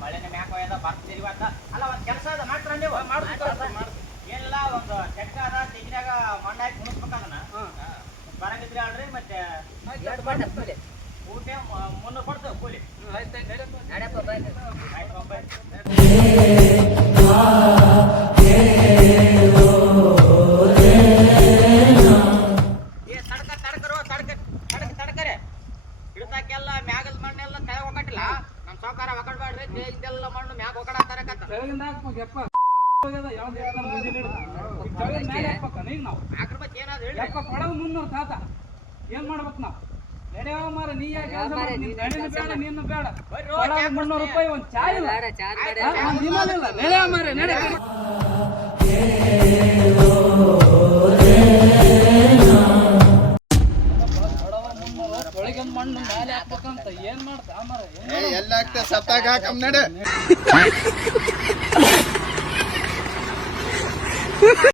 ಮಳೆನ ಮ್ಯಾಕ ಒಯ್ದ ಬರ್ತೀರಿ ಅಂತ ಅಲ್ಲ ಒಂದ್ ಕೆಲಸ ಅದ ಮಾಡ್ತಾರ ನೀವು ಏನಿಲ್ಲ ಒಂದು ಚೆಕ್ಕ ಅದ ತೆಗಿನಾಗ ಮಣ್ಣು ಹಾಕಿ ಕುಣಿಸ್ಬೇಕದನ್ನ ಬರಂಗಿದ್ರಿ ಅಲ್ರಿ ಮತ್ತೆ ಊಟ 300 ಕೊಡ್ತೇವೆ ಕೂಲಿ ತಡಕರೆ ಹಿಡ್ತಾಕೆಲ್ಲ ಮ್ಯಾಗಲ್ ಮಣ್ಣೆಲ್ಲ ಕೆಳಗೆ ಹೋಗಟ್ಟಿಲ್ಲ ನಮ್ ಸಾವುಕಾರ ಒಕ್ಕಡ್ಬೇಡ್ರಿ ಇದೆಲ್ಲ ಮಣ್ಣು ಮ್ಯಾಗ ಹೋಗಡತ್ತಾರಕತ್ತ ಅದ್ರ ಬಗ್ಗೆ ಏನಾದ್ರು ಹೇಳಿ ಏನ್ ಮಾಡ್ಬೇಕು ನಾವು ನಡೆಯವ ಮಾರ ನೀ ನೀನು ಬೇಡ 300 ರೂಪಾಯಿ ಒಂದ್ ಚಾಯ್ ಇಲ್ಲ ನಡೆಯವ ಮಾರ ನಡೆ ಒಳಗಿನ ಮಣ್ಣು ಮೇಲೆ ಹಾಕ್ಬೇಕಂತ ಏನ್ ಮಾಡ್ತಾ ಮಾರ ಎಲ್ಲ ಸತ್ತಾಗ ಹಾಕಮ್ ನಡೆ